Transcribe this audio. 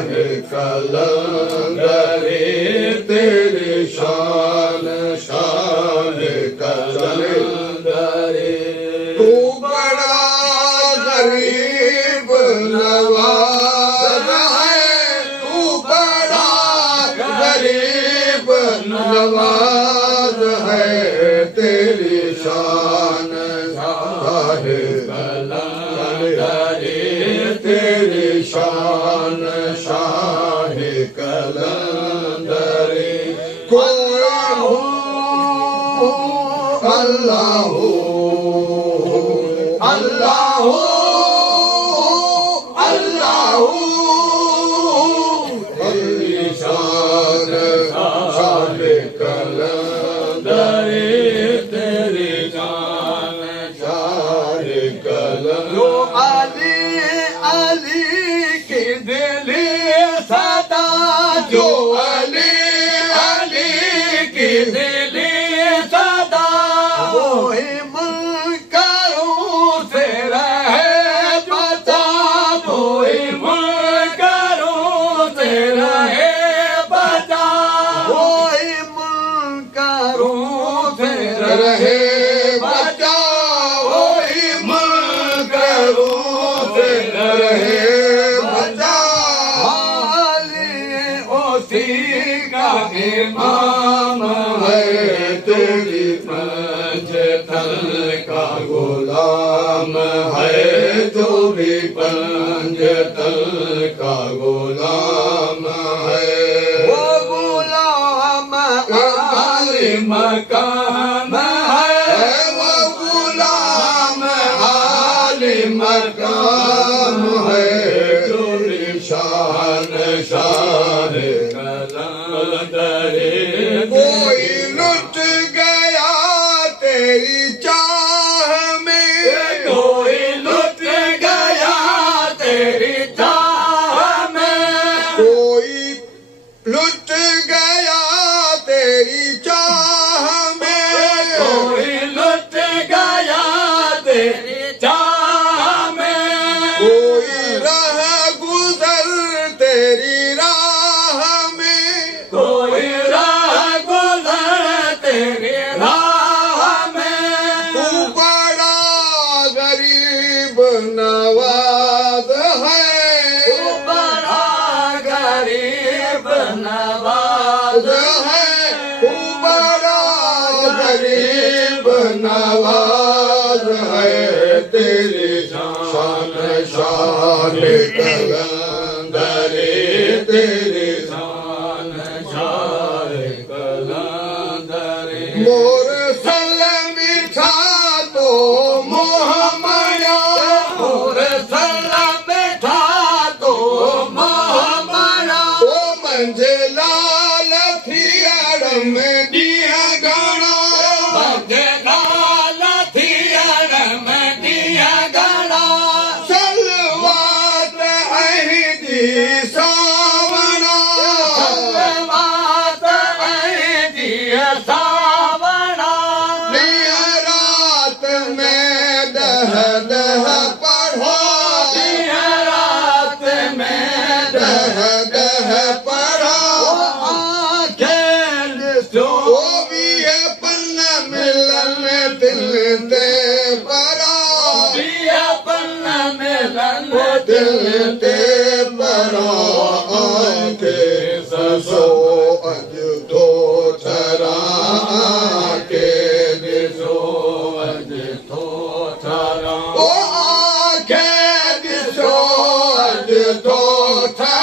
शाहे कलंदरे तेरी शान शाहे कलंदरे तू बड़ा गरीब नवाज है तू बड़ा गरीब नवाज है तेरी शान शाहे कलंदरे तेरी शान शाहे कलंदरे कोई हो अल्लाह हो अल्लाह हो अल्लाह हो तेरी शान शाहे कलंदरे तेरी शान शाहे कलंदरे अली के दिल सदा जो अली अली के दिल सदा वो मुनकरों से रहे बचा वो मुनकरों से रहे बचा वो मुनकरों से रहे बचा वो मुनकरों से रहे बचा का इमाम है तेरी पंजतन का गुलाम है जो भी पंजतन का गुलाम है वो गुलाम आले मकाम है वो गुलाम आले मकाम है जो शान शान कलंदरे कोई लुट गया तेरी चाह में कोई लुट गया तेरी चाह में कोई लुट गया तेरी चाह में कोई लुट गया तेरी चाह में कोई रह गुजर तेरी राह में कोई राह गुजर तेरी राह में तू बड़ा गरीब नवाज है तू बड़ा गरीब नवाज है तू बड़ा गरीब नवाज है तेरी शान शान कलंदरे तेरी शान शाहे कलंदरे मोर सलमी था तो मोहम्मया मोर सलमी था तो मोहम्मया ओ मंझे लाल थी अड़म दिया गाना मंझे लाल थी अड़म दिया गाना सलवात अहदी सावना सलवात अहदी सावना दिया रात में दह दह पढ़ा दिया रात में दह दह पढ़ा आंखें जो भी है पन्ना मिलन दिल ते परा भी है पन्ना मिलन दिल ते परा आंखे ससो अज तो छरा के दिसो अज तो छरा ओ आंखे दिसो अज तो छरा